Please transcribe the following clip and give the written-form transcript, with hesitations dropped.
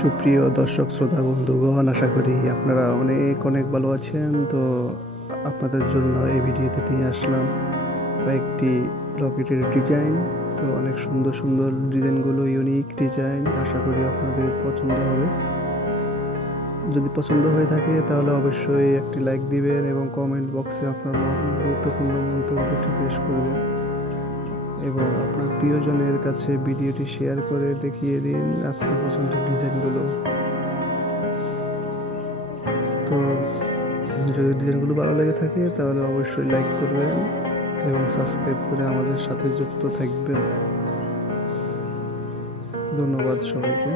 সুপ্রিয় দর্শক শ্রোতা বন্ধুগণ, আশা করি আপনারা অনেক অনেক ভালো আছেন। তো আপনাদের জন্য এই ভিডিওতে নিয়ে আসলাম কয়েকটি লকেটের ডিজাইন। তো অনেক সুন্দর সুন্দর ডিজাইনগুলো, ইউনিক ডিজাইন। আশা করি আপনাদের পছন্দ হবে। যদি পছন্দ হয়ে থাকে তাহলে অবশ্যই একটি লাইক দিবেন এবং কমেন্ট বক্সে আপনার গুরুত্বপূর্ণ মন্তব্যটি পেশ করবেন এবং আপনার প্রিয়জনের কাছে ভিডিওটি শেয়ার করে দেখিয়ে দিন আপনার পছন্দের ডিজাইনগুলো। তো যদি ডিজাইনগুলো ভালো লেগে থাকে তাহলে অবশ্যই লাইক করবেন এবং সাবস্ক্রাইব করে আমাদের সাথে যুক্ত থাকবেন। ধন্যবাদ সবাইকে।